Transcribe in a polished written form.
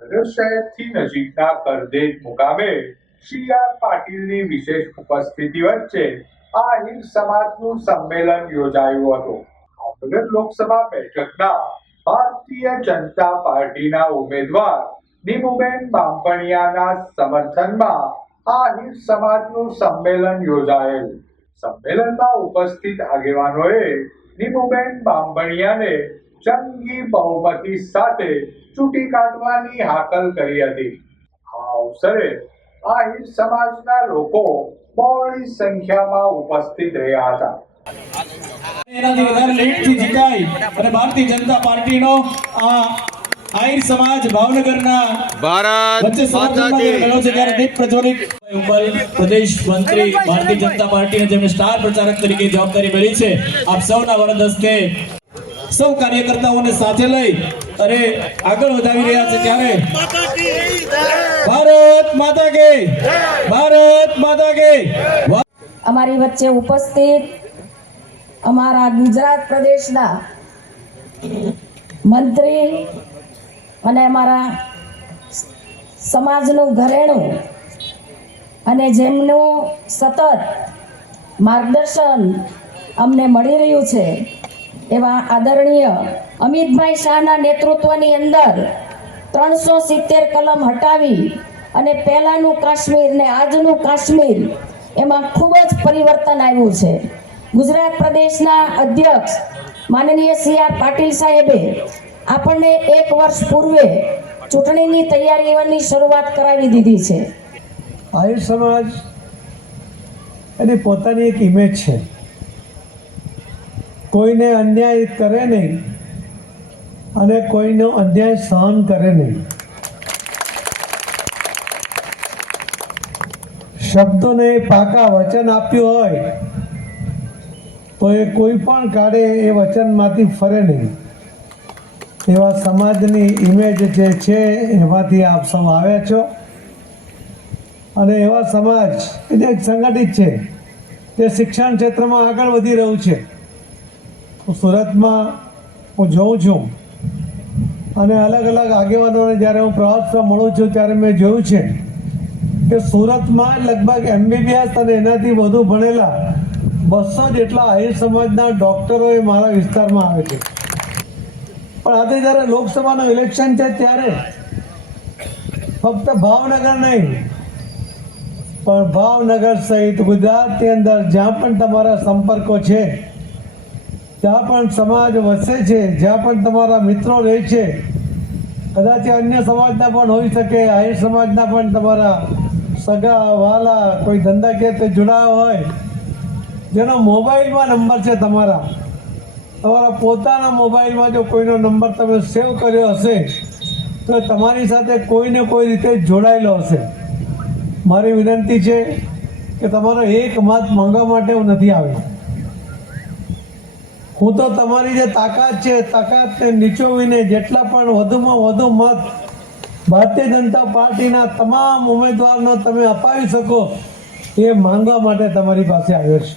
ભાવનગર શહેરથી નજીકના કરદેજ મુકામે શ્રી આર પાટીલની વિશેષ ઉપસ્થિતિ વચ્ચે આહિર સમાજનું સંમેલન યોજાયું હતું. ભાવનગર લોકસભા બેઠકના ભારતીય જનતા પાર્ટીના ઉમેદવાર નીમુબેન બામણિયાના સમર્થનમાં આહિર સમાજનું સંમેલન યોજાયેલ. સંમેલનમાં ઉપસ્થિત આગેવાનોએ નીમુબેન બામણિયાને જંગી બહુમતી સાથે ચૂંટી કાઢવાની હાકલ કરી હતી. આ અવસરે આહિર સમાજના લોકો બહોળી સંખ્યામાં ઉપસ્થિત રહ્યા હતા. એનાથી વધારે લીડથી જીતાઈ અને ભારતીય જનતા પાર્ટીનો આ આહિર સમાજ ભાવનગરના ભારત માતા કી મેળો છે ત્યારે દીપ પ્રજ્વલિત પ્રદેશ મંત્રી ભારતીય જનતા પાર્ટીને જેમને સ્ટાર પ્રચારક તરીકે જવાબદારી મળી છે, આપ સૌના વરદ હસ્તે સૌ કાર્યકર્તાઓને સાથે લઈ અને આગળ વધાવી રહ્યા છે ત્યારે ભારત માતા કી, ભારત માતા કી. અમારી વચ્ચે ઉપસ્થિત અમારા ગુજરાત પ્રદેશના મંત્રી અને અમારા સમાજનું ઘરેણું અને જેમનું સતત માર્ગદર્શન અમને મળી રહ્યું છે એવા આદરણીય અમિતભાઈ શાહના નેતૃત્વની અંદર 370 કલમ હટાવી અને પહેલાંનું કાશ્મીર ને આજનું કાશ્મીર એમાં ખૂબ જ પરિવર્તન આવ્યું છે. ગુજરાત પ્રદેશના અધ્યક્ષ માનનીય સી આર પાટીલ સાહેબે આપણને 1 વર્ષ પૂર્વે ચૂંટણીની તૈયારીઓની શરૂઆત કરાવી દીધી છે. આહિર સમાજ એની પોતાની એક ઇમેજ છે. કોઈને અન્યાય કરે નહીં અને કોઈનો અન્યાય સહન કરે નહીં. શબ્દોને પાકા વચન આપ્યું હોય તો એ કોઈ પણ કાળે એ વચનમાંથી ફરે નહીં. એવા સમાજની ઇમેજ જે છે એમાંથી આપ સૌ આવ્યા છો અને એવા સમાજ જે સંગઠિત છે તે શિક્ષણ ક્ષેત્રમાં આગળ વધી રહ્યું છે. હું સુરતમાં જોઉં છું અને અલગ અલગ આગેવાનોને જ્યારે હું પ્રવાસમાં મળું છું ત્યારે મેં જોયું છે કે સુરતમાં લગભગ MBBS અને એનાથી વધુ ભણેલા 200 જેટલા આહિર સમાજના ડૉક્ટરો એ મારા વિસ્તારમાં આવે છે. પણ આજે જ્યારે લોકસભાનું ઇલેક્શન છે ત્યારે ફક્ત ભાવનગર નહીં પણ ભાવનગર સહિત ગુજરાતની અંદર જ્યાં પણ તમારા સંપર્કો છે, જ્યાં પણ સમાજ વસે છે, જ્યાં પણ તમારા મિત્રો રહે છે, કદાચ અન્ય સમાજના પણ હોઈ શકે, આહિર સમાજના પણ તમારા સગા વાલા કોઈ ધંધાકીય રીતે જોડાયા હોય, જેનો મોબાઈલમાં નંબર છે તમારા પોતાના મોબાઈલમાં જો કોઈનો નંબર તમે સેવ કર્યો હશે તો તમારી સાથે કોઈને કોઈ રીતે જોડાયેલો હશે. મારી વિનંતી છે કે તમારો એક મત માંગવા માટે હું નથી આવ્યો. હું તો તમારી જે તાકાત છે તાકાતને નીચોવીને જેટલા પણ વધુમાં વધુ મત ભારતીય જનતા પાર્ટીના તમામ ઉમેદવારનો તમે અપાવી શકો એ માંગવા માટે તમારી પાસે આવ્યો છે.